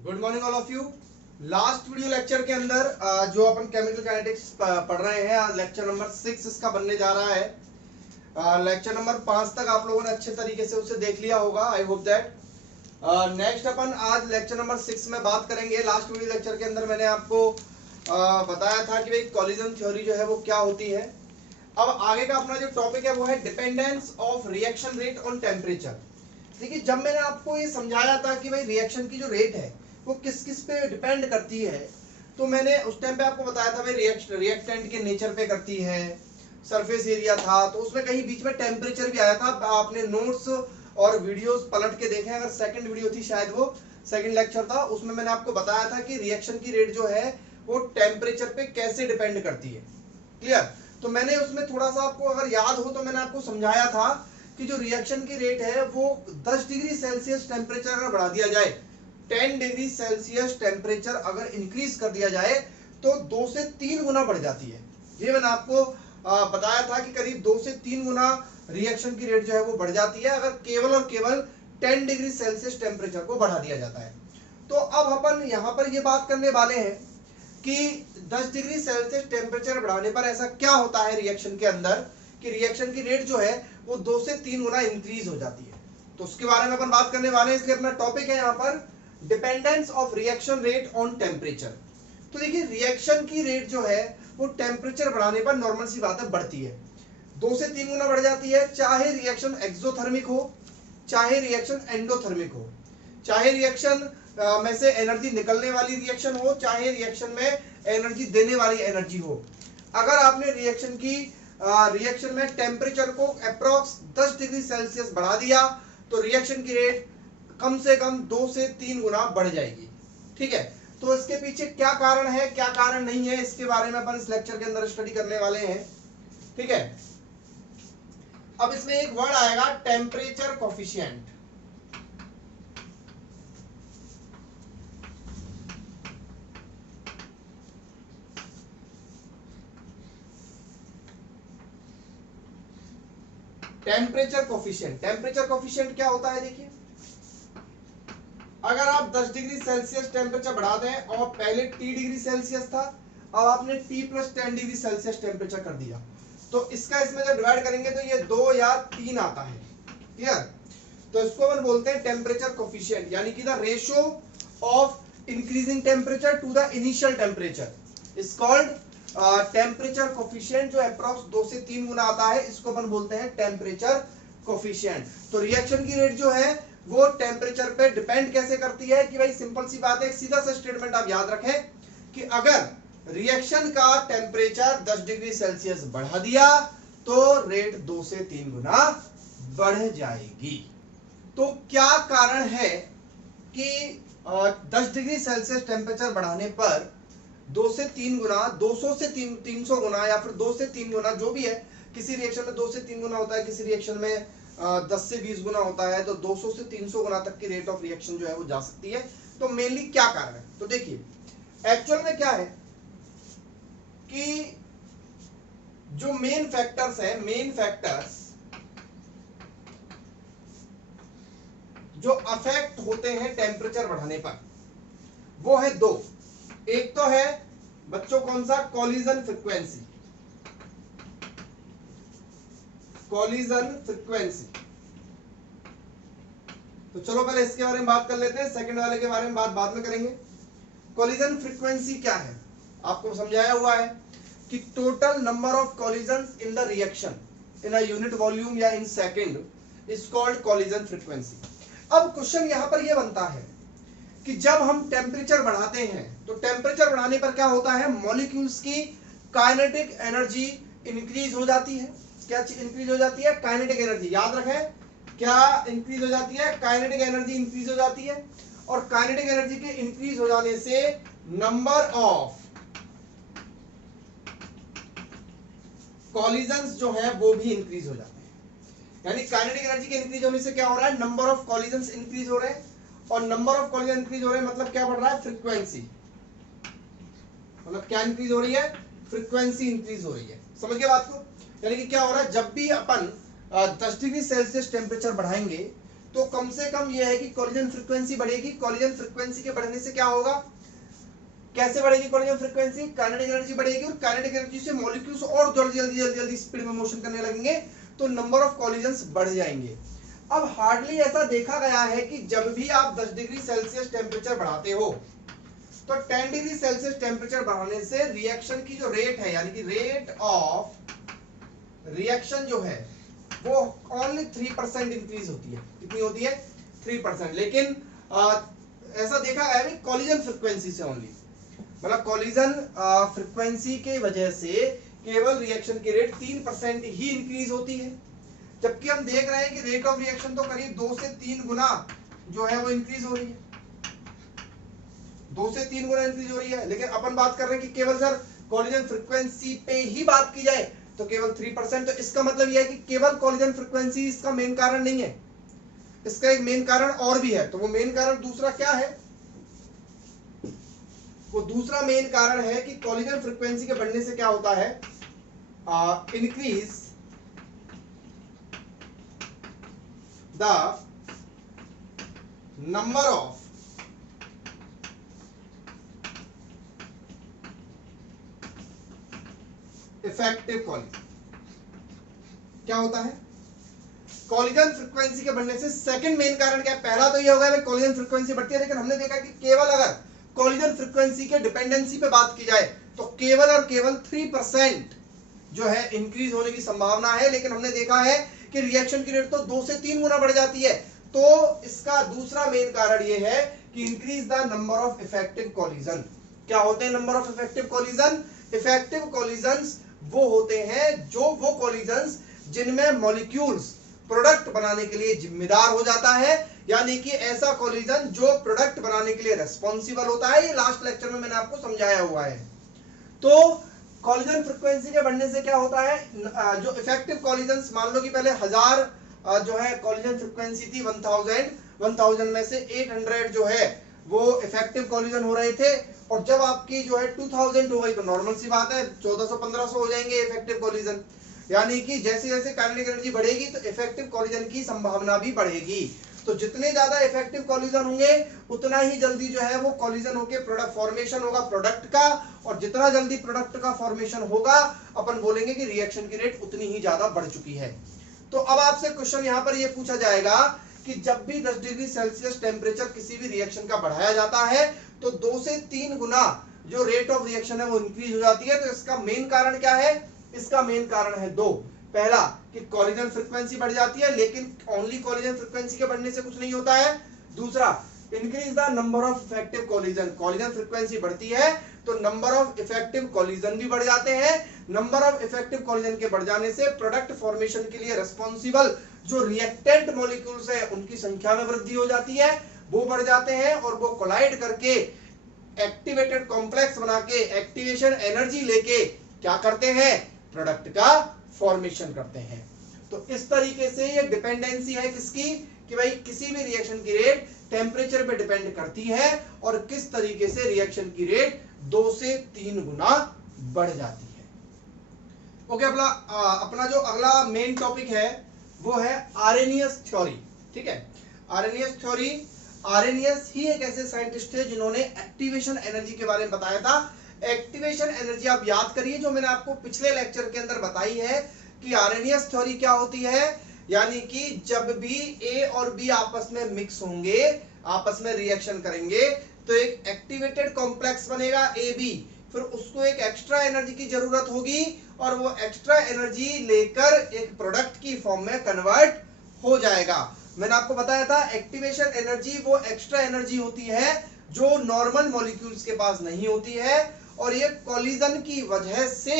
Good morning all of you. Last video lecture के अंदर जो अपन केमिकल काइनेटिक्स पढ़ रहे हैं, आज लेक्चर नंबर 6 इसका बनने जा रहा है। लेक्चर नंबर 5 तक आप लोगों ने अच्छे तरीके से उसे देख लिया होगा, आई होप दैट। नेक्स्ट अपन आज लेक्चर नंबर 6 में बात करेंगे। लास्ट वीडियो लेक्चर के अंदर मैंने आपको बताया था कि भाई कॉलिजन थ्योरी जो है वो क्या होती है। अब आगे का अपना जो टॉपिक है वो है dependence of reaction rate on temperature. देखिए, जब मैंने आपको ये समझाया था कि भाई रिएक्शन की जो रेट है वो किस किस पे डिपेंड करती है, तो मैंने उस टाइम पे आपको बताया था भाई रिएक्टेंट के नेचर पे करती है, सरफेस एरिया था, तो उसमें कहीं बीच में टेम्परेचर भी आया था। आपने नोट्स और वीडियोस पलट के देखे, अगर सेकंड वीडियो थी शायद, वो सेकंड लेक्चर था, उसमें मैंने आपको बताया था कि रिएक्शन की रेट जो है वो टेम्परेचर पे कैसे डिपेंड करती है। क्लियर? तो मैंने उसमें थोड़ा सा आपको अगर याद हो तो मैंने आपको समझाया था कि जो रिएक्शन की रेट है वो 10 डिग्री सेल्सियस टेम्परेचर अगर बढ़ा दिया जाए, 10 डिग्री सेल्सियस टेम्परेचर अगर इंक्रीज कर दिया जाए तो 2 से 3 गुना बढ़ जाती है। ये मैंने आपको बताया था कि करीब 2 से 3 गुना रिएक्शन की रेट जो है वो बढ़ जाती है अगर केवल और केवल 10 डिग्री सेल्सियस टेम्परेचर को बढ़ा दिया जाता है। तो अब अपन यहाँ पर ये बात करने वाले हैं कि 10 डिग्री सेल्सियस टेम्परेचर बढ़ाने पर ऐसा क्या होता है रिएक्शन के अंदर कि रिएक्शन की रेट जो है वो 2 से 3 गुना इंक्रीज हो जाती है। तो उसके बारे में अपन बात करने वाले हैं, इसलिए अपना टॉपिक है यहाँ पर dependence of reaction rate on temperature. तो देखिए, रिएक्शन की रेट जो है वो टेम्परेचर बढ़ाने पर नॉर्मल सी बात है बढ़ती है, 2 से 3 गुना बढ़ जाती है, चाहे रिएक्शन एक्सोथर्मिक हो चाहे रिएक्शन एंडोथर्मिक हो, चाहे रिएक्शन में से एनर्जी निकलने वाली रिएक्शन हो चाहे रिएक्शन में एनर्जी देने वाली एनर्जी हो। अगर आपने रिएक्शन में टेम्परेचर को अप्रॉक्स 10 डिग्री सेल्सियस बढ़ा दिया तो रिएक्शन की रेट कम से कम 2 से 3 गुना बढ़ जाएगी। ठीक है, तो इसके पीछे क्या कारण है क्या कारण नहीं है, इसके बारे में अपन इस लेक्चर के अंदर स्टडी करने वाले हैं। ठीक है, अब इसमें एक वर्ड आएगा टेम्परेचर कोफिशिएंट। टेम्परेचर कोफिशिएंट क्या होता है? देखिए, अगर आप 10 डिग्री सेल्सियस टेम्परेचर बढ़ा दें और पहले T डिग्री सेल्सियस था, अब आपने T plus 10 degree Celsius temperature कर दिया, तो इसका इसमें जब डिवाइड करेंगे तो ये 2 या 3 आता है। क्लियर? तो इसको अपन बोलते हैं टेम्परेचर कोफिशिएंट, यानी कि the ratio of increasing temperature to the initial temperature is called temperature coefficient. जो अप्रॉक्स 2 से 3 गुना आता है, इसको अपन बोलते हैं टेम्परेचर कोफिशिएंट। तो रिएक्शन की रेट जो है वो टेम्परेचर पे डिपेंड कैसे करती है कि भाई सिंपल सी बात है, एक सीधा सा स्टेटमेंट आप याद रखें कि अगर रिएक्शन का टेम्परेचर 10 डिग्री सेल्सियस बढ़ा दिया तो रेट 2 से 3 गुना बढ़ जाएगी। तो क्या कारण है कि 10 डिग्री सेल्सियस टेम्परेचर बढ़ाने पर 2 से 3 गुना, 200 से 300 गुना या फिर 2 से 3 गुना जो भी है, किसी रिएक्शन में 2 से 3 गुना होता है, किसी रिएक्शन में 10 से 20 गुना होता है, तो 200 से 300 गुना तक की रेट ऑफ रिएक्शन जो है वो जा सकती है। तो मेनली क्या कारण है? तो देखिए, एक्चुअल में क्या है कि जो मेन फैक्टर्स जो अफेक्ट होते हैं टेम्परेचर बढ़ाने पर, वो है 2। एक तो है बच्चों कौन सा? Collision frequency. तो चलो पहले इसके बारे में बात कर लेते हैं, सेकंड वाले के बारे में बात बाद में करेंगे। कॉलिजन फ्रीक्वेंसी क्या है? आपको समझाया हुआ है कि total number of collisions in the reaction in a unit volume या in second is called collision frequency. अब क्वेश्चन यहां पर यह बनता है कि जब हम टेम्परेचर बढ़ाते हैं तो टेम्परेचर बढ़ाने पर क्या होता है? मॉलिक्यूल्स की काइनेटिक एनर्जी इंक्रीज हो जाती है। क्या इंक्रीज हो जाती है? Kinetic energy. याद रखें, क्या इंक्रीज हो जाती है? काइनेटिक एनर्जी इंक्रीज हो जाती है, और काइनेटिक एनर्जी के इंक्रीज हो जाने से नंबर ऑफ कॉलिजन्स जो है वो भी इंक्रीज हो जाते हैं। यानी काइनेटिक एनर्जी के इंक्रीज होने से क्या हो रहा है? नंबर ऑफ कॉलिजन्स इंक्रीज हो रहे हैं, और नंबर ऑफ कॉलिजन इंक्रीज हो रहे हैं मतलब क्या बढ़ रहा है? फ्रीक्वेंसी। मतलब क्या इंक्रीज हो रही है? फ्रीक्वेंसी इंक्रीज हो रही है। समझ गए बात को? यानी कि क्या हो रहा है, जब भी अपन 10 डिग्री सेल्सियस टेम्परेचर बढ़ाएंगे तो कम से कम यह है कि कोलिजन फ्रीक्वेंसी बढ़ेगी। कोलिजन फ्रीक्वेंसी के बढ़ने से क्या होगा, कैसे बढ़ेगी कोलिजन फ्रीक्वेंसी, काइनेटिक एनर्जी बढ़ेगी, और काइनेटिक एनर्जी से मॉलिक्यूल्स और जल्दी स्पीड में मोशन करने लगेंगे, तो नंबर ऑफ कोलिजन्स बढ़ जाएंगे। अब हार्डली ऐसा देखा गया है कि जब भी आप 10 डिग्री सेल्सियस टेम्परेचर बढ़ाते हो तो 10 डिग्री सेल्सियस टेम्परेचर बढ़ाने से रिएक्शन की जो रेट है, यानी कि रेट ऑफ रिएक्शन जो है वो ओनली 3% इंक्रीज होती है। कितनी होती है, 3%। लेकिन ऐसा देखा गया है कोलिजन फ्रीक्वेंसी से ओनली, मतलब कोलिजन फ्रीक्वेंसी के वजह से केवल रिएक्शन की रेट 3% ही इंक्रीज होती है, जबकि हम देख रहे हैं कि रेट ऑफ रिएक्शन तो करीब 2 से 3 गुना जो है वो इंक्रीज हो रही है, 2 से 3 गुना इंक्रीज हो रही है। लेकिन अपन बात कर रहे हैं कि केवल सर कोलिजन फ्रीक्वेंसी पे ही बात की जाए तो केवल 3%। तो इसका मतलब यह है कि केवल कोलिजन फ्रीक्वेंसी इसका मेन कारण नहीं है, इसका एक मेन कारण और भी है। तो वो मेन कारण दूसरा क्या है, वो दूसरा मेन कारण है कि कोलिजन फ्रीक्वेंसी के बढ़ने से क्या होता है, increase the number of effective collision. क्या होता है, कोलिजन फ्रीक्वेंसी के बढ़ने से सेकंड मेन कारण क्या है, पहला तो ये होगा कोलिजन फ्रीक्वेंसी बढ़ती है, लेकिन हमने देखा कि केवल अगर कोलिजन फ्रीक्वेंसी के डिपेंडेंसी पे बात की जाए तो केवल और केवल 3% जो है इंक्रीज होने की संभावना है। लेकिन हमने देखा है कि रिएक्शन की रेट तो 2 से 3 गुना बढ़ जाती है। तो इसका दूसरा मेन कारण ये है कि increase the number of effective collision. क्या होते हैं number of effective collision, effective collisions वो होते हैं जो वो कोलिजन्स जिनमें मॉलिक्यूल्स प्रोडक्ट बनाने के लिए जिम्मेदार हो जाता है, यानी कि ऐसा कोलिजन जो प्रोडक्ट बनाने के लिए रेस्पॉन्सिबल होता है। ये लास्ट लेक्चर में मैंने आपको समझाया हुआ है। तो कोलिजन फ्रीक्वेंसी के बढ़ने से क्या होता है, जो इफेक्टिव कोलिजन्स, मान लो कि पहले 1000 जो है कोलिजन फ्रीक्वेंसी थी, 1000 में से 800 जो है वो इफेक्टिव कोलिजन हो रहे थे, और जब आपकी जो है 2000 हो गई तो नॉर्मल सी बात है 1400-1500 हो जाएंगे इफेक्टिव कोलिजन। यानी कि जैसे जैसे काइनेटिक एनर्जी बढ़ेगी तो इफेक्टिव कोलिजन की संभावना भी बढ़ेगी। तो जितने ज्यादा इफेक्टिव कोलिजन होंगे उतना ही जल्दी जो है वो कोलिजन होके प्रोडक्ट फॉर्मेशन होगा प्रोडक्ट का, और जितना जल्दी प्रोडक्ट का फॉर्मेशन होगा अपन बोलेंगे कि रिएक्शन की रेट उतनी ही ज्यादा बढ़ चुकी है। तो अब आपसे क्वेश्चन यहाँ पर ये पूछा जाएगा कि जब भी 10 डिग्री सेल्सियस टेम्परेचर किसी भी रिएक्शन का बढ़ाया जाता है तो 2 से 3 गुना जो रेट ऑफ रिएक्शन है वो इंक्रीज हो जाती है। तो इसका मेन कारण क्या है, इसका मेन कारण है दो। पहला कि कोलिजन फ्रीक्वेंसी बढ़ जाती है, लेकिन ओनली कोलिजन फ्रीक्वेंसी के बढ़ने से कुछ नहीं होता है। दूसरा, increase the number of effective collision, collision frequency बढ़ती है तो नंबर ऑफ इफेक्टिव कोलिजन भी बढ़ जाते हैं। नंबर ऑफ इफेक्टिव कोलिजन के बढ़ जाने से प्रोडक्ट फॉर्मेशन के लिए रिस्पॉन्सिबल जो रिएक्टेंट मॉलिक्यूल्स है उनकी संख्या में वृद्धि हो जाती है, वो बढ़ जाते हैं, और वो कोलाइड करके एक्टिवेटेड कॉम्प्लेक्स बना के एक्टिवेशन एनर्जी लेके क्या करते हैं, प्रोडक्ट का फॉर्मेशन करते हैं। तो इस तरीके से ये डिपेंडेंसी है किसकी, कि भाई किसी भी रिएक्शन की रेट टेम्परेचर पे डिपेंड करती है, और किस तरीके से रिएक्शन की रेट 2 से 3 गुना बढ़ जाती है। ओके, अपना जो अगला मेन टॉपिक है वो है आरेनियस थ्योरी। ठीक है, आरेनियस थ्योरी, आरेनियस ही एक ऐसे साइंटिस्ट थे जिन्होंने एक्टिवेशन एनर्जी के बारे में बताया था। एक्टिवेशन एनर्जी आप याद करिए जो मैंने आपको पिछले लेक्चर के अंदर बताई है कि आरेनियस थ्योरी क्या होती है, यानी कि जब भी ए और बी आपस में मिक्स होंगे, आपस में रिएक्शन करेंगे, तो एक एक्टिवेटेड कॉम्प्लेक्स बनेगा ए बी, फिर उसको एक एक्स्ट्रा एनर्जी की जरूरत होगी, और वो एक्स्ट्रा एनर्जी लेकर एक प्रोडक्ट की फॉर्म में कन्वर्ट हो जाएगा। मैंने आपको बताया था एक्टिवेशन एनर्जी वो एक्स्ट्रा एनर्जी होती है जो नॉर्मल मॉलिक्यूल्स के पास नहीं होती है, और ये कोलिजन की वजह से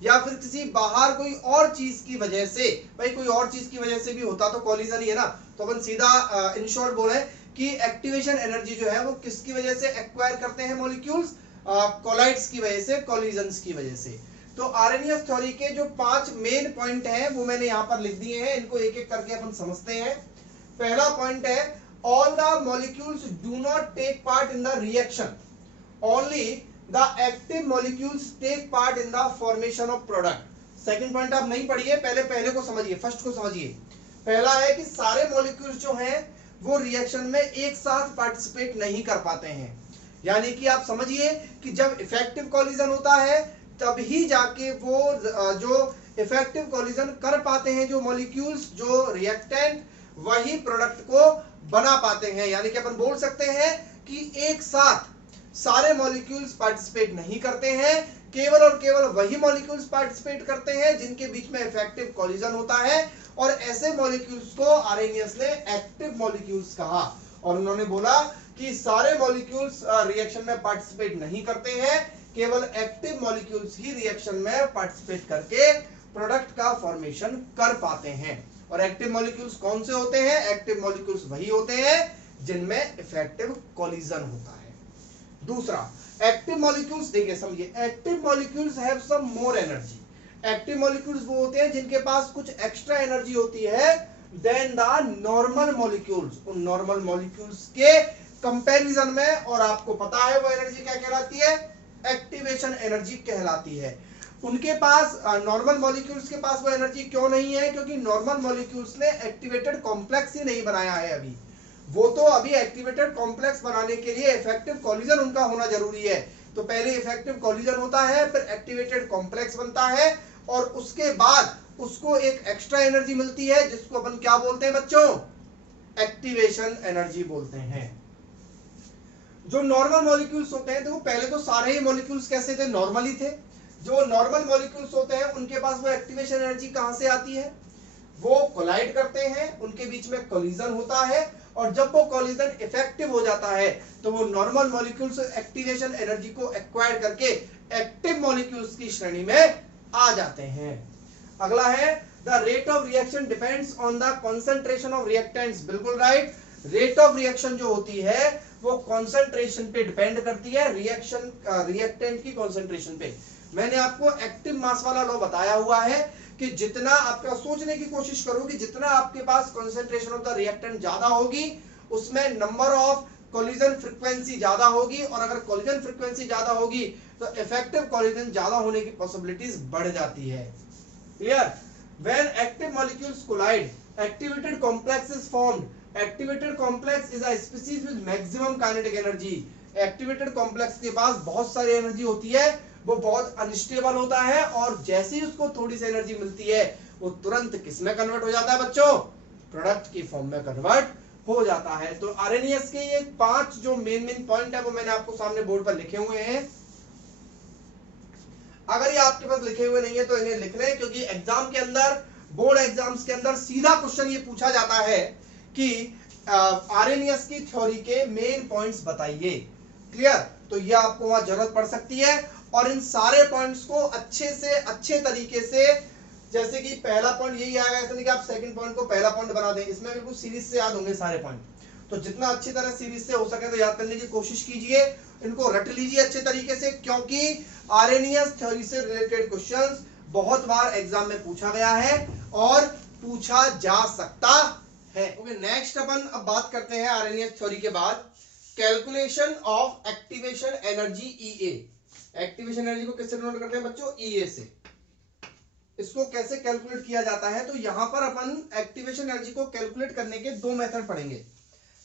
या फिर किसी बाहर कोई और चीज की वजह से, भाई कोई और चीज की वजह से भी होता तो कोलिजन ही है ना, तो अपन सीधा इन शॉर्ट बोले कि एक्टिवेशन एनर्जी जो है वो किसकी वजह से एक्वायर करते हैं मॉलिक्यूल्स, कोलाइड्स की वजह से, कोलिजन्स की वजह से। तो आरेनियस थ्योरी के जो 5 मेन पॉइंट हैं वो मैंने यहाँ पर लिख दिए हैं, इनको एक एक करके अपन समझते हैं। पहला पॉइंट है all the molecules do not take part in the reaction, only the active molecules take part in the formation of product। Second point आप नहीं पढ़िए, पहले को समझिए, फर्स्ट को समझिए। पहला है कि सारे मॉलिक्यूल्स जो हैं वो रिएक्शन में एक साथ पार्टिसिपेट नहीं कर पाते हैं, यानी कि आप समझिए कि जब इफेक्टिव कॉलिजन होता है तभी जाके वो जो इफेक्टिव कॉलिजन कर पाते हैं जो मॉलिक्यूल्स, जो रिएक्टेंट, वही प्रोडक्ट को बना पाते हैं। यानी कि अपन बोल सकते हैं कि एक साथ सारे मॉलिक्यूल्स पार्टिसिपेट नहीं करते हैं, केवल और केवल वही मॉलिक्यूल्स पार्टिसिपेट करते हैं जिनके बीच में इफेक्टिव कॉलिजन होता है, और ऐसे मॉलिक्यूल्स को आर्हेनियस ने एक्टिव मॉलिक्यूल्स कहा। और उन्होंने बोला कि सारे मॉलिक्यूल्स रिएक्शन में पार्टिसिपेट नहीं करते हैं, केवल एक्टिव मॉलिक्यूल्स ही रिएक्शन में पार्टिसिपेट करके प्रोडक्ट का फॉर्मेशन कर पाते हैं। और एक्टिव मॉलिक्यूल्स कौन से होते हैं? एक्टिव मॉलिक्यूल्स वही होते हैं जिनमें इफेक्टिव कॉलिजन होता है। दूसरा, एक्टिव मॉलिक्यूल्स, देखिए समझिए, active molecules have some more energy. Active molecules वो होते हैं जिनके पास कुछ एक्स्ट्रा एनर्जी होती है देन द नॉर्मल मॉलिक्यूल्स, उन नॉर्मल मॉलिक्यूल्स के कंपैरिजन में। और आपको पता है वो एनर्जी क्या कहलाती है? एक्टिवेशन एनर्जी कहलाती है। उनके पास, नॉर्मल मॉलिक्यूल्स के पास वो एनर्जी क्यों नहीं है? क्योंकि नॉर्मल मॉलिक्यूल्स ने एक्टिवेटेड कॉम्प्लेक्स ही नहीं बनाया है अभी। वो तो अभी एक्टिवेटेड कॉम्प्लेक्स बनाने के लिए इफेक्टिव कॉलिजन उनका होना जरूरी है। तो पहले इफेक्टिव कॉलिजन होता है, फिर एक्टिवेटेड कॉम्प्लेक्स बनता है, और उसके बाद उसको एक एक्स्ट्रा एनर्जी मिलती है जिसको अपन क्या बोलते हैं बच्चों? एक्टिवेशन एनर्जी बोलते हैं। जो नॉर्मल मॉलिक्यूल्स होते हैं, देखो पहले तो सारे ही मॉलिक्यूल्स कैसे थे? नॉर्मली थे। जो नॉर्मल मॉलिक्यूल्स होते हैं उनके पास वो एक्टिवेशन एनर्जी कहां से आती है? वो कोलाइड करते हैं, उनके बीच में कोलिजन होता है, और जब वो कोलिजन इफेक्टिव हो जाता है तो वो नॉर्मल मॉलिक्यूल्स एक्टिवेशन एनर्जी को एक्वायर करके एक्टिव मॉलिक्यूल्स की श्रेणी में आ जाते हैं। अगला है the rate of reaction depends on the concentration of reactants. बिल्कुल राइट। रेट ऑफ रिएक्शन जो होती है वो कंसंट्रेशन पे डिपेंड करती है, रिएक्टेंट की कंसंट्रेशन पे। मैंने आपको एक्टिव मास वाला लॉ बताया हुआ है कि जितना आपका, सोचने की कोशिश करो कि जितना आपके पास कंसंट्रेशन ऑफ द रिएक्टेंट ज्यादा होगी उसमें नंबर ऑफ कोलिजन फ्रीक्वेंसी ज्यादा होगी, और अगर कोलिजन फ्रीक्वेंसी ज्यादा होगी तो इफेक्टिव कोलिजन ज्यादा होने की पॉसिबिलिटीज बढ़ जाती है। Clear? When active molecules collide, activated complex is formed. Activated complex is a species with maximum kinetic energy. Activated complex के पास बहुत सारी एनर्जी होती है, वो बहुत अनस्टेबल होता है, और जैसे ही उसको थोड़ी सी एनर्जी मिलती है वो तुरंत किसमें कन्वर्ट हो जाता है बच्चों? प्रोडक्ट की फॉर्म में कन्वर्ट हो जाता है। तो आरएनएस के ये 5 जो मेन पॉइंट है वो मैंने आपको सामने बोर्ड पर लिखे हुए हैं। अगर ये आपके पास लिखे हुए नहीं है तो इन्हें लिख लें, क्योंकि एग्जाम के अंदर, बोर्ड एग्जाम्स के अंदर सीधा क्वेश्चन ये पूछा जाता है कि आरएनएस की थ्योरी के मेन पॉइंट्स बताइए। क्लियर? तो ये आपको वहां जरूरत पड़ सकती है, और इन सारे पॉइंट्स को अच्छे से अच्छे तरीके से, जैसे कि पहला पॉइंट यही आएगा, ऐसा नहीं कि आप सेकंड पॉइंट को पहला पॉइंट बना दें, इसमें बिल्कुल सीरीज से याद होंगे सारे पॉइंट। तो जितना अच्छी तरह सीरीज से हो सके तो याद करने की कोशिश कीजिए, इनको रट लीजिए अच्छे तरीके से, क्योंकि आरएनएस थ्योरी से रिलेटेड क्वेश्चंस बहुत बार एग्जाम में पूछा गया है और पूछा जा सकता है। ओके, नेक्स्ट अपन अब बात करते हैं आरएनएस थ्योरी के बाद calculation of activation energy EA. Activation energy को किससे डिनोट करते हैं बच्चों? ईए से। इसको कैसे कैलकुलेट किया जाता है? तो यहां पर अपन एक्टिवेशन एनर्जी को कैलकुलेट करने के 2 मेथड पढ़ेंगे।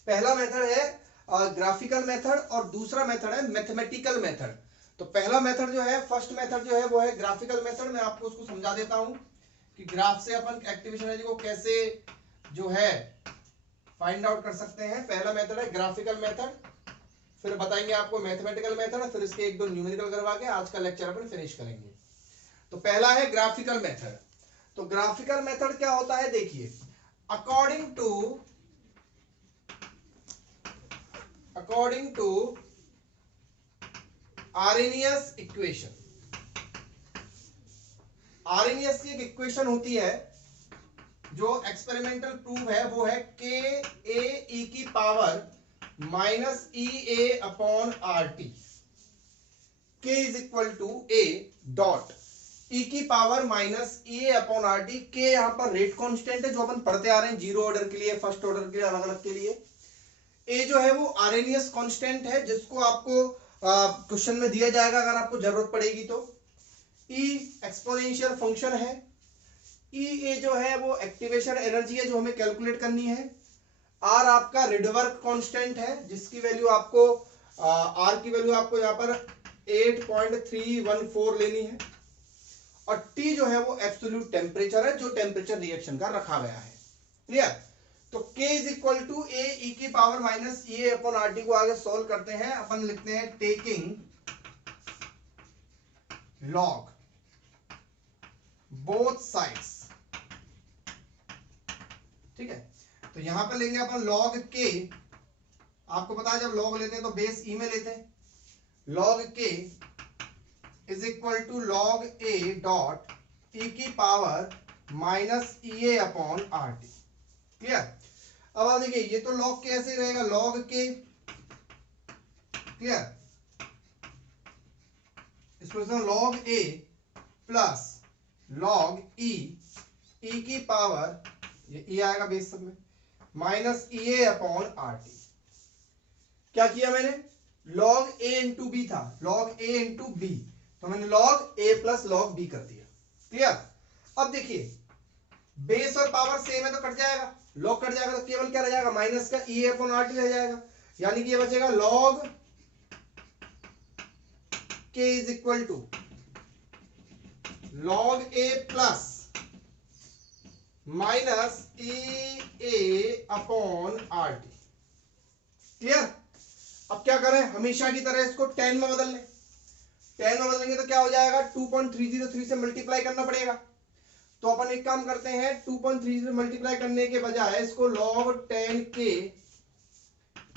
पहला मेथड है ग्राफिकल मेथड, और दूसरा मेथड है मैथमेटिकल मेथड। तो पहला मेथड जो है, फर्स्ट मेथड जो है वो है ग्राफिकल मेथड। मैं आपको उसको समझा देता हूं कि ग्राफ से अपन एक्टिवेशन एनर्जी को कैसे जो है फाइंड आउट कर सकते हैं। पहला मेथड है ग्राफिकल मेथड, फिर बताएंगे आपको मैथमेटिकल मेथड, फिर इसके 1-2 न्यूमेरिकल करवा के आज का लेक्चर अपन फिनिश करेंगे। तो पहला है ग्राफिकल मेथड। तो ग्राफिकल मेथड क्या होता है? देखिए, according to Arrhenius equation, Arrhenius की एक इक्वेशन होती है जो एक्सपेरिमेंटल प्रूफ है, वो है के ए ई की power minus E A upon R T. K is equal to A dot E की power minus E A upon R T. K यहां पर रेट कांस्टेंट है जो अपन पढ़ते आ रहे हैं, 0 ऑर्डर के लिए, फर्स्ट ऑर्डर के लिए, अलग अलग के लिए। ए जो है वो आरएनएस कांस्टेंट है जिसको आपको क्वेश्चन में दिया जाएगा अगर आपको जरूरत पड़ेगी तो। ई एक्सपोनेंशियल फंक्शन है। EA जो है वो एक्टिवेशन एनर्जी है जो हमें कैलकुलेट करनी है। R आपका रिडवर्क कांस्टेंट है जिसकी वैल्यू आपको R की वैल्यू आपको यहाँ पर 8.314 लेनी है। और T जो है वो एब्सोल्यूट टेम्परेचर है जो टेम्परेचर रिएक्शन का रखा गया है। क्लियर? तो K is equal to A e की power minus EA upon RT को आगे सॉल्व करते हैं। अपन लिखते हैं टेकिंग log बोथ साइड्स। ठीक है, तो यहां पे लेंगे अपन log K। आपको पता है जब log लेते हैं तो बेस E में लेते हैं। log K is equal to log A dot E की power minus EA upon RT। Clear? अब आप देखिए ये तो log K ऐसे रहेगा, log K। क्लियर? इसको log A plus log E, E की पावर ये E आएगा बेस सब में माइनस EA अपॉन RT। क्या किया मैंने? log A इंटू बी था, log A इंटू बी, तो मैंने log A plus log B कर दिया। क्लियर? अब देखिए बेस और पावर सेम है तो कट जाएगा, log कट जाएगा तो केवल क्या रह जाएगा? माइनस का EA अपॉन RT रह जाएगा। यानी कि ये बचेगा log K is equal to log A plus minus EA upon RT। Clear? अब क्या करें? हमेशा की तरह इसको 10 में बदल लें। 10 में बदलेंगे तो क्या हो जाएगा? 2.303 से मल्टीप्लाई करना पड़ेगा। तो अपन एक काम करते हैं, 2.3 से मल्टीप्लाई करने के बजाय इसको log 10K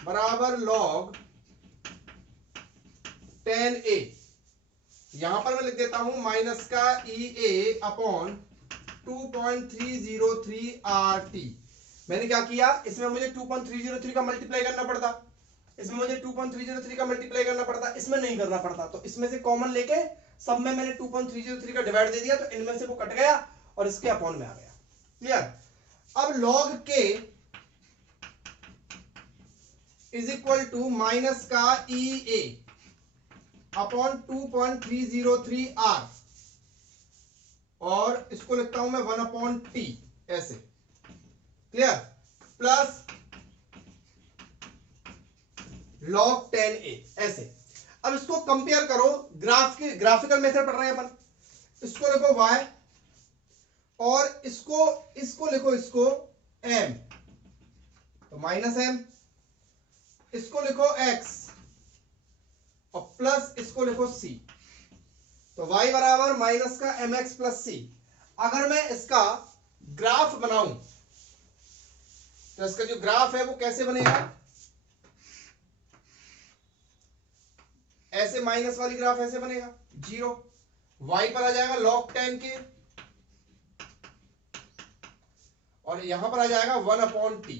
बराबर log 10A, यहां पर मैं लिख देता हूं माइनस का EA अपॉन 2.303 RT। मैंने क्या किया? इसमें मुझे 2.303 का मल्टीप्लाई करना पड़ता, इसमें मुझे 2.303 का मल्टीप्लाई करना पड़ता, इसमें नहीं करना पड़ता। तो इसमें से कॉमन लेके सब में मैंने 2.303 का डिवाइड दे दिया, तो इनमें से वो कट गया और इसके अपॉन में आ गया। क्लियर? अब log K is equal to minus का EA अपॉन 2.303 R, और इसको लिखता हूं मैं 1 अपॉन T ऐसे। क्लियर? प्लस log 10A ऐसे। अब इसको कंपेयर करो, ग्राफिकल मेथड पढ़ रहे हैं अपन। इसको लिखो y और इसको लिखो इसको m, तो माइनस m। इसको लिखो x और प्लस इसको लिखो c, तो y बराबर माइनस का mx प्लस c। अगर मैं इसका ग्राफ बनाऊं तो इसका जो ग्राफ है वो कैसे बनेगा? ऐसे माइनस वाली ग्राफ ऐसे बनेगा, 0। y पर आ जाएगा log 10K और यहां पर आ जाएगा 1 अपॉन T।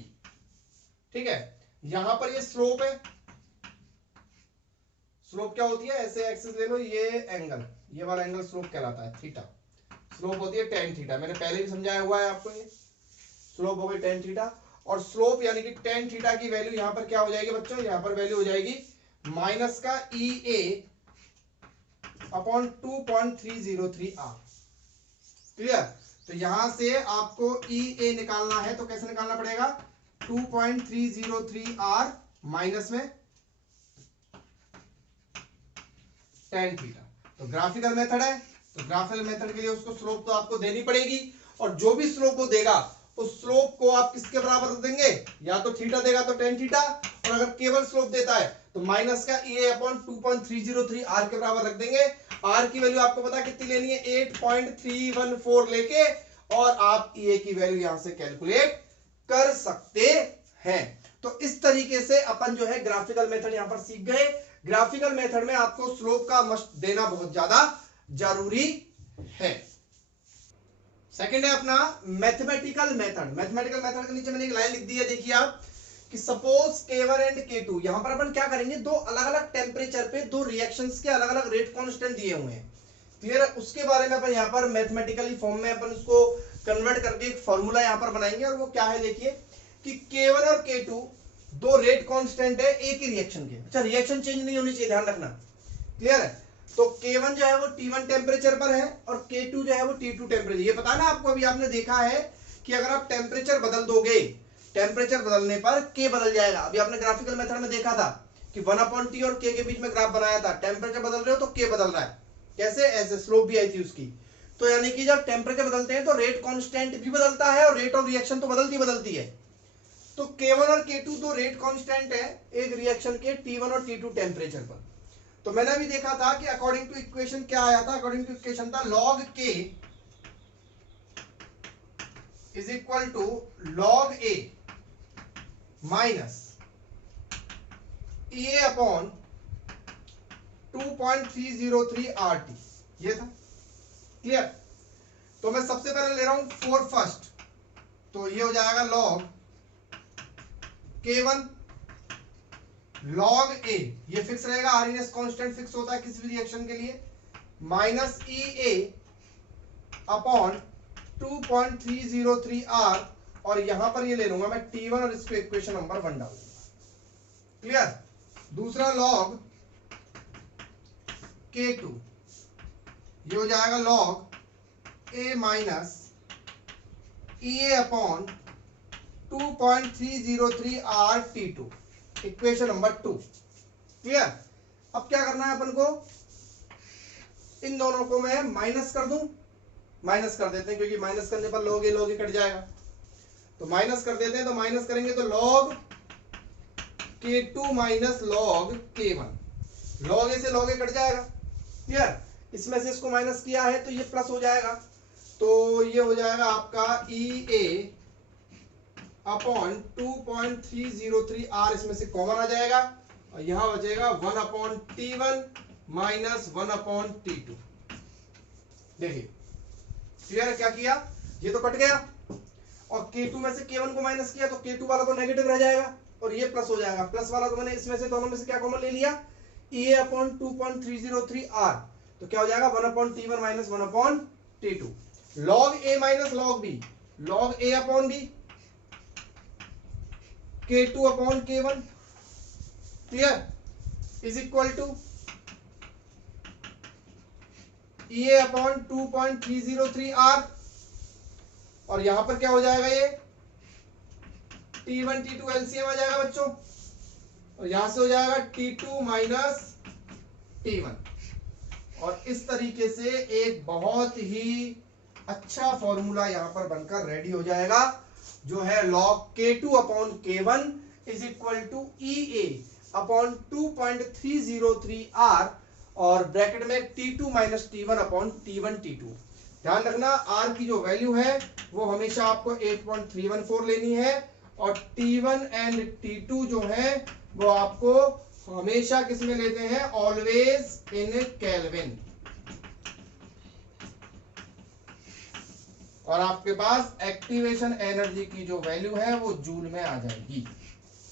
ठीक है, यहां पर ये स्लोप है। स्लोप क्या होती है? ऐसे एक्सिस ले लो, ये एंगल, ये वाला एंगल स्लोप कहलाता है, थीटा। स्लोप होती है tan थीटा, मैंने पहले भी समझाया हुआ है आपको। ये स्लोप हो गई tan थीटा, और स्लोप यानी कि tan थीटा की वैल्यू यहां पर क्या हो जाएगी बच्चों? यहां पर वैल्यू हो जाएगी माइनस का EA अपॉन 2.303 R। क्लियर? तो यहां से आपको EA निकालना है तो कैसे निकालना पड़ेगा? 2.303 R माइनस में tan थीटा। तो ग्राफिकल मेथड है, तो ग्राफिकल मेथड के लिए उसको स्लोप तो आपको देनी पड़ेगी, और जो भी स्लोप वो देगा उस स्लोप को आप किसके बराबर रख देंगे? या तो थीटा देगा तो tan थीटा, और अगर केवल स्लोप देता है तो माइनस का EA अपॉन 2.303 R के बराबर रख देंगे। R की वैल्यू आपको पता कितनी लेनी है? 8.314 लेके, और आप EA की वैल्यू यहां से कैलकुलेट कर सकते हैं। तो इस तरीके से अपन जो है ग्राफिकल मेथड यहां पर सीख गए। ग्राफिकल मेथड में आपको स्लोप का मस्ट देना बहुत ज्यादा जरूरी है। सेकंड है अपना मैथमेटिकल मेथड। मैथमेटिकल मेथड के नीचे मैंने एक लाइन लिख दी है, देखिए आप, कि सपोज K1 एंड K2, यहां पर अपन क्या करेंगे? दो अलग अलग टेम्परेचर पे दो रिएक्शंस के अलग अलग रेट कांस्टेंट दिए हुए हैं। क्लियर है? उसके बारे में अपन यहां पर मैथमेटिकली फॉर्म में अपन उसको कन्वर्ट करके एक फॉर्मूला यहां पर बनाएंगे, और वो क्या है देखिए, कि K1 और K2 दो रेट कांस्टेंट है एक ही रिएक्शन के। अच्छा, रिएक्शन चेंज नहीं होनी चाहिए, ध्यान रखना। क्लियर है? तो K1 जो है वो T1 टेम्परेचर पर है और K2 जो है वो T2 टेम्परेचर। ये पता ना आपको, अभी आपने देखा है कि अगर आप टेम्परेचर बदल दोगे, टेम्परेचर बदलने पर K बदल जाएगा। अभी आपने ग्राफिकल मेथड में देखा था कि 1/T और K के बीच में ग्राफ बनाया था, टेम्परेचर बदल रहे हो तो K बदल रहा है, कैसे, ऐसे स्लोप भी आई थी उसकी। तो यानी कि जब टेम्परेचर बदलते हैं तो रेट कांस्टेंट भी बदलता है और रेट ऑफ रिएक्शन तो बदलती है। तो K1 और K2 तो रेट कांस्टेंट है एक रिएक्शन के T1 और T2 टेम्परेचर पर। तो मैंने अभी देखा था कि अकॉर्डिंग टू इक्वेशन क्या आया था, अकॉर्डिंग टू इक्वेशन था log K is equal to log A minus EA upon 2.303 RT, ये था क्लियर। तो मैं सबसे पहले ले रहा हूं 4 फर्स्ट, तो ये हो जाएगा log K1 log A, ये फिक्स रहेगा, आरएनएस कांस्टेंट फिक्स होता है किसी भी रिएक्शन के लिए, माइनस EA अपॉन 2.303 R, और यहां पर ये ले लूंगा मैं T1 और इसको इक्वेशन नंबर 1 डाल दूंगा, क्लियर। दूसरा log K2, ये हो जाएगा log A minus EA upon 2.303 R T2, equation number 2, clear. अब क्या करना है अपन को, इन दोनों को मैं माइनस कर दूं, माइनस कर देते हैं क्योंकि माइनस करने पर log A कट जाएगा, तो माइनस कर देते हैं। तो माइनस करेंगे तो log K2 minus log K1, log A से log A कट जाएगा, क्लियर। इसमें से इसको माइनस किया है तो ये प्लस हो जाएगा, तो ये हो जाएगा आपका EA अपॉन 2.303 R, इसमें से कॉमन आ जाएगा और यहां बचेगा 1/T1 माइनस 1/T2। देखिए क्लियर है क्या किया, ये तो कट गया और K2 में से K1 को माइनस किया तो K2 वाला तो नेगेटिव रह जाएगा और ये प्लस हो जाएगा। प्लस वाला तो मैंने इसमें से दोनों में से क्या कॉमन ले लिया, EA अपॉन 2.303 R, तो क्या हो जाएगा 1/T1 minus 1/T2। log A minus log B, log A upon B, K2 upon K1, clear, is equal to EA upon 2.303 R, और यहां पर क्या हो जाएगा, ये T1 T2 LCM आ जाएगा बच्चों, और यहां से हो जाएगा T2 माइनस T1, और इस तरीके से एक बहुत ही अच्छा फॉर्मूला यहां पर बनकर रेडी हो जाएगा, जो है log K2 upon K1 is equal to EA upon 2.303 R, और ब्रैकेट में T2 minus T1 upon T1 T2। ध्यान रखना R की जो वैल्यू है वो हमेशा आपको 8.314 लेनी है, और T1 एंड T2 जो है वो आपको हमेशा किस में लेते हैं, ऑलवेज इन केल्विन, और आपके पास एक्टिवेशन एनर्जी की जो वैल्यू है वो जूल में आ जाएगी,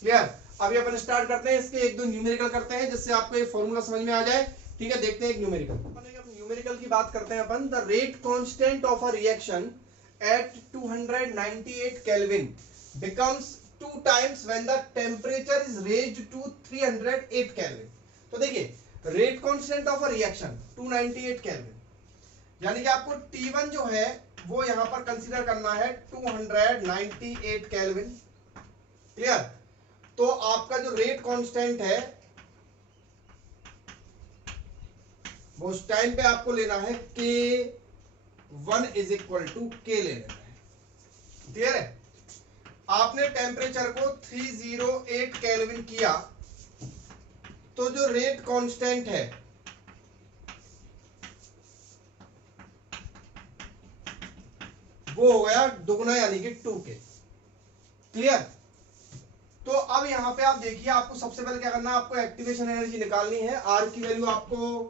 क्लियर। अभी अपन स्टार्ट करते हैं, इसके एक दो न्यूमेरिकल करते हैं जिससे आपको ये फॉर्मूला समझ में आ जाए, ठीक है। देखते हैं एक न्यूमेरिकल, न्यूमेरिकल की बात करते हैं अपन। The rate constant of a reaction at 298 kelvin becomes 2 times when the temperature is raised to 308 kelvin. तो देखिए rate constant of a reaction 298 kelvin, यानी कि आपको T1 जो है वो यहां पर कंसीडर करना है 298 केल्विन, क्लियर। तो आपका जो रेट कांस्टेंट है वो उस टाइम पे आपको लेना है K1 is equal to K ले लेना है, क्लियर है। आपने टेम्परेचर को 308 केल्विन किया तो जो रेट कांस्टेंट है वो हो गया दुगना, यानी कि 2K, क्लियर। तो अब यहां पे आप देखिए, आपको सबसे पहले क्या करना है, आपको एक्टिवेशन एनर्जी निकालनी है। R की वैल्यू आपको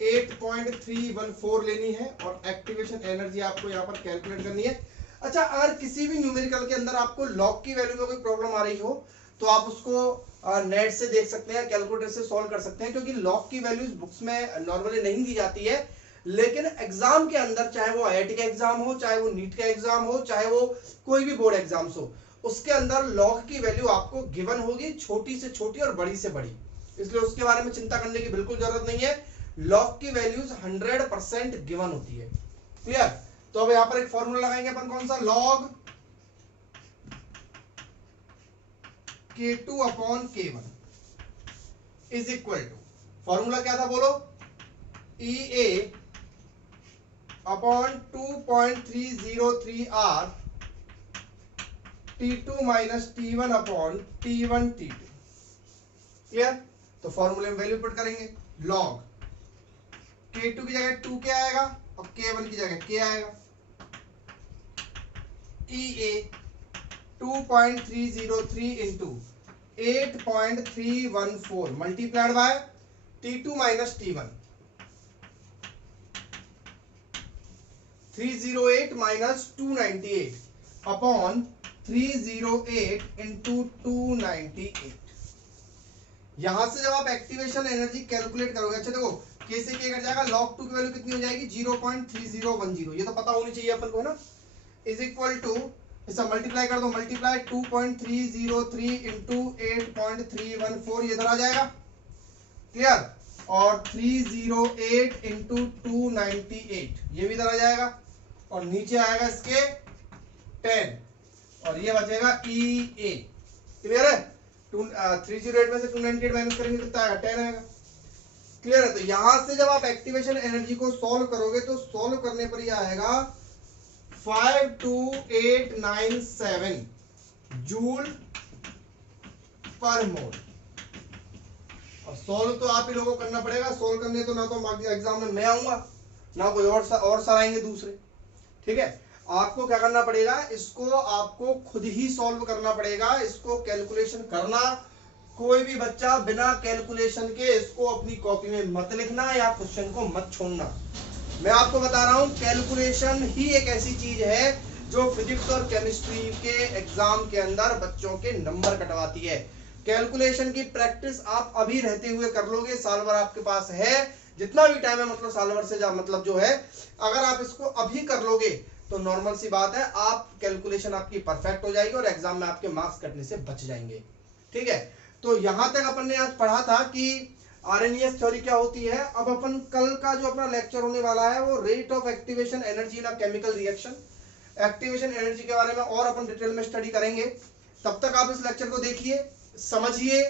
8.314 लेनी है और एक्टिवेशन एनर्जी आपको यहां पर कैलकुलेट करनी है। अच्छा, अगर किसी भी न्यूमेरिकल के अंदर आपको लॉग की वैल्यू में कोई प्रॉब्लम आ रही हो तो आप उसको नेट से देख सकते हैं, कैलकुलेटर से सॉल्व कर सकते हैं, क्योंकि लॉग की वैल्यूज बुक्स में नॉर्मली नहीं दी जाती है, लेकिन एग्जाम के अंदर, चाहे वो IIT का एग्जाम हो, चाहे वो नीट का एग्जाम हो, चाहे वो कोई भी बोर्ड एग्जाम्स हो, उसके अंदर लॉग की वैल्यू आपको गिवन होगी, छोटी से छोटी और बड़ी से बड़ी, इसलिए उसके बारे में चिंता करने की बिल्कुल जरूरत नहीं है। लॉग की वैल्यूज 100% गिवन होती है। क्लियर? तो अब यहां पर एक फॉर्मूला लगाएंगे अपन, कौन सा? Log K2 upon K1 is equal to, formula क्या था बोलो? EA upon 2.303 R T2 minus T1 upon T1 T2। Clear? तो फॉर्मूले में वैल्यू पुट करेंगे, लॉग K2 की जगह 2 क्या आएगा और K1 की जगह K आएगा। EA 2.303 into 8.314 multiplied by T2 minus T1, 308 minus 298 upon 308 into 298। यहां से जब आप एक्टिवेशन एनर्जी कैलकुलेट करोगे, अच्छा देखो कैसे क्या कर जाएगा, log 2 की वैल्यू कितनी हो जाएगी? 0.3010, ये तो पता होनी चाहिए अपन को, है ना? इज इक्वल टू, इसे मल्टीप्लाई कर दो, मल्टीप्लाई 2.303 इंटू 8.314, ये इधर आ जाएगा। क्लियर? और 308 इंटू 298 ये भी इधर आ जाएगा, और नीचे आएगा इसके 10, और ये बचेगा EA। क्लियर है? 308 में से 298 माइनस करेंगे कितना आएगा? 10 आएगा। क्लियर है? तो यहां से जब आप एक्टिवेशन एनर्जी को सॉल्व करोगे तो सॉल्व करने पर यह आएगा 52897 जूल पर मोल। अब सॉल्व तो आप ही लोगों को करना पड़ेगा, सॉल्व करने तो ना तो एग्जाम में मैं आऊंगा ना कोई और सर आएंगे दूसरे। ठीक है? आपको क्या करना पड़ेगा, इसको आपको खुद ही सॉल्व करना पड़ेगा, इसको कैलकुलेशन करना। कोई भी बच्चा बिना कैलकुलेशन के इसको अपनी कॉपी में मत लिखना या क्वेश्चन को मत छोड़ना। मैं आपको बता रहा हूं, कैलकुलेशन ही एक ऐसी चीज है जो फिजिक्स और केमिस्ट्री के एग्जाम के अंदर बच्चों के नंबर कटवाती है। कैलकुलेशन की प्रैक्टिस आप अभी रहते हुए कर लोगे, साल भर आपके पास है, जितना भी टाइम है, मतलब साल भर से मतलब जो है, अगर आप इसको अभी कर लोगे तो नॉर्मल सी बात है, आप कैलकुलेशन आपकी परफेक्ट हो जाएगी और एग्जाम में आपके मार्क्स कटने से बच जाएंगे। ठीक है? तो यहां तक अपन ने आज पढ़ा था कि आरएनएस थ्योरी क्या होती है। अब अपन कल का जो अपना लेक्चर होने वाला है वो rate of activation energy in a chemical reaction, activation energy के बारे में और अपन डिटेल में स्टडी करेंगे। तब तक आप इस लेक्चर को देखिए, समझिए।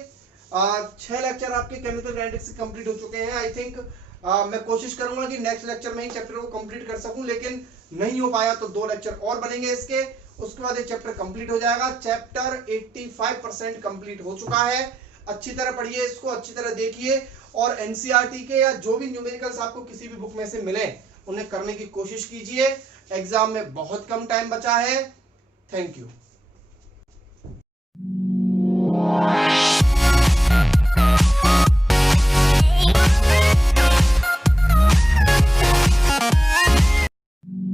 6 लेक्चर आपके केमिकल काइनेटिक्स से कंप्लीट हो चुके हैं। आई थिंक मैं कोशिश करूंगा कि नेक्स्ट लेक्चर में ही चैप्टर को कंप्लीट कर सकूं, लेकिन नहीं हो पाया तो 2 लेक्चर और बनेंगे इसके, उसके बाद ये चैप्टर कंप्लीट हो जाएगा। चैप्टर 85% कंप्लीट हो चुका है। अच्छी तरह पढ़िए इसको, अच्छी तरह देखिए, और एनसीईआरटी के या जो भी न्यूमेरिकल्स आपको किसी भी बुक में से मिले उन्हें करने की कोशिश कीजिए। एग्जाम में बहुत कम टाइम बचा है। Thank you.